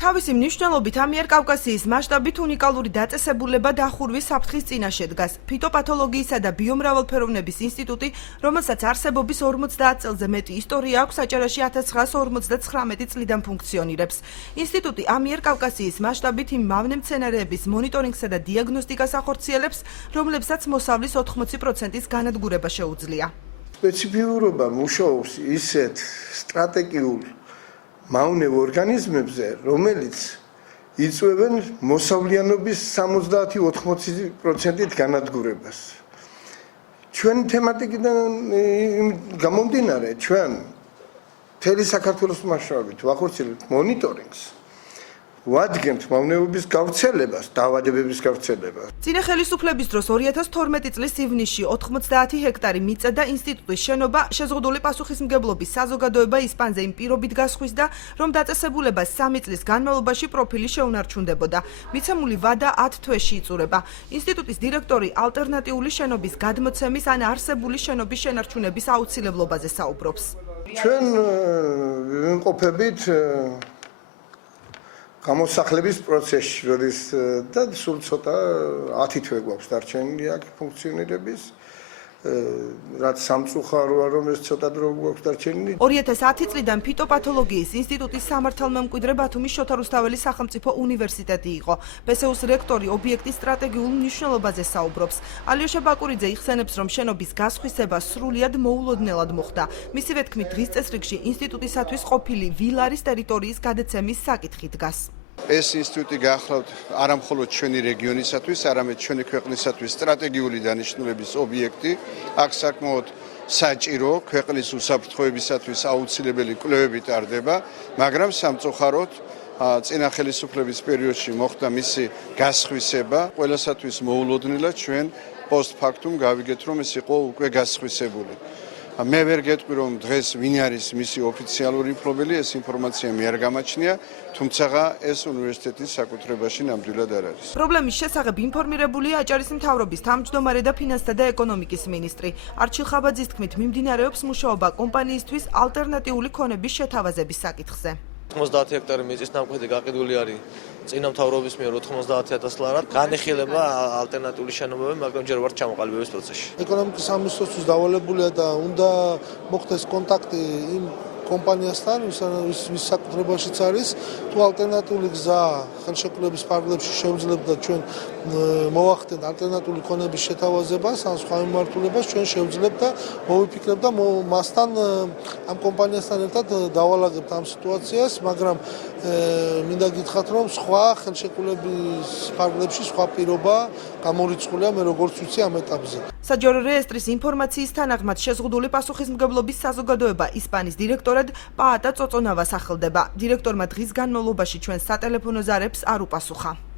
თავისი მნიშვნელობით ამიერკავკასიის მასშტაბით უნიკალური დაწესებულება დახურვის საფრთხის წინაშე დგას. ფიტოპათოლოგიისა და ბიომრავალფეროვნების ინსტიტუტი, რომელსაც არსებობის 50 წელზე მეტი ისტორია აქვს, საჭარაში 1959 წლიდან ფუნქციონირებს. ინსტიტუტი ამიერკავკასიის მასშტაბით იმ მავნე მცენარეების მონიტორინგსა და დიაგნოსტიკას ახორციელებს, რომლებსაც მოსავლის 80%-ის განადგურება შეუძლია. სპეციფიურობა მუშაობს ისეთ სტრატეგიულ მავნე ორგანიზმებზე, რომელიც იწვევენ მოსავლიანობის 70-80%-ით განადგურებას. ჩვენი თემატიკიდან გამომდინარე, ჩვენ მთელი საქართველოს მასშტაბით ვახორციელებთ მონიტორინგს. ვადგენთ მავნეობის გავრცელებას, დაავადებების გავრცელებას. წინა ხელისუფლების დროს 2012 წლის ივნისში 90 ჰექტარი მიწა და ინსტიტუტის შენობა შეზღუდული პასუხისმგებლობის საზოგადოება ისპანზე იმ პირობით გასხვის და რომ დაწესებულებას 3 წლის განმავლობაში პროფილი შეუნარჩუნდებოდა. მიცემული ვადა 10 თვეში იწურება. ინსტიტუტის დირექტორი ალტერნატიული შენობის გადმოცემის ან არსებული შენობის შენარჩუნების აუცილებლობაზე საუბრობს. ჩვენ ვიმყოფებით გამოსახლების პროცესში, როდის და სულ ცოტა 10 თვე გვაქვს დარჩენილი აქ ფუნქციონირების, რაც სამწუხაროა, რომ ეს ცოტა დრო გვაქვს დარჩენილი. 2010 წლიდან ფიტოპათოლოგიის ინსტიტუტის სამართალმემკვიდრე ბათუმის შოთა რუსთაველის სახელმწიფო უნივერსიტეტი იყო. ბესეუს რექტორი ობიექტის სტრატეგიულ მნიშვნელობაზე საუბრობს. ალიოშა ბაკურიძე იხსენებს, რომ შენობის გასხვისება სრულიად მოულოდნელად მოხდა. მისივე თქმით, დღის წესრიგში ინსტიტუტისათვის ყოფილი ვილარის ტერიტორიის გადაცემის საკითხი დგას. ეს ინსტიტუტი გაახლავთ არა მხოლოდ ჩვენი რეგიონისათვის, არამედ ჩვენი ქვეყნისათვის სტრატეგიული დანიშნულების ობიექტი. აქ საკმაოდ საჭირო ქვეყნის უსაფრთხოებისათვის აუცილებელი კვლევები ტარდება, მაგრამ სამწუხაროდ წინა ხელისუფლების პერიოდში მოხდა მისი გასხვისება. ყველასათვის მოულოდნელად ჩვენ პოსტფაქტუმ გავიგეთ, რომ ეს იყო უკვე გასხვისებული. მე ვერ გეტყვი, რომ დღეს ვინ არის მისი ოფიციალური მფლობელი, ეს ინფორმაცია მე არ გამაჩნია, თუმცა ეს უნივერსიტეტის საკუთრებაში ნამდვილად არ არის. პრობლემის შესახებ ინფორმირებულია აჭარის მთავრობის თავმჯდომარე და ფინანსთა და ეკონომიკის მინისტრი. არჩილ ხაბაძის თქმით, მიმდინარეობს მუშაობა კომპანიისთვის ალტერნატიული ქონების შეთავაზების საკითხზე. 90 ჰექტარი მიწის ნამკვეთი გაყიდული არის წინა მთავრობის მიერ 90,000 ლარად. განიხილება ალტერნატიული შენობები, მაგრამ ჯერ ვართ ჩამოყალიბების პროცესში. ეკონომიკის სამინისტროსთვის დავალებულია და უნდა მოხდეს კონტაქტი იმ კომპანიასთან, ვის საკუთრებაშიც არის, თუ ალტერნატიული გზა ხელშეკრულების ფარგლებში შეუძლებდა ჩვენ მოვახდენთ ალტერნატიული ქონების შეთავაზებას, ან სხვა მიმართულებას ჩვენ შევძლებთ და მოვიფიქრებთ და მასთან ამ კომპანიასთან ერთად დავალაგებთ ამ სიტუაციას, მაგრამ მინდა გითხრათ, რომ სხვა ხელშეკრულების ფარგლებში სხვა პირობა გამორიცხულია, მე როგორც ვიცი ამ ეტაპზე. საჯარო რეესტრის ინფორმაციის თანახმად შეზღუდული პასუხისმგებლობის საზოგადოება ისპანის დირექტორად პაატა წოწონავას სახელდება. დირექტორმა დღის განმავლობაში ჩვენს სატელეფონო ზარებს არ უპასუხა.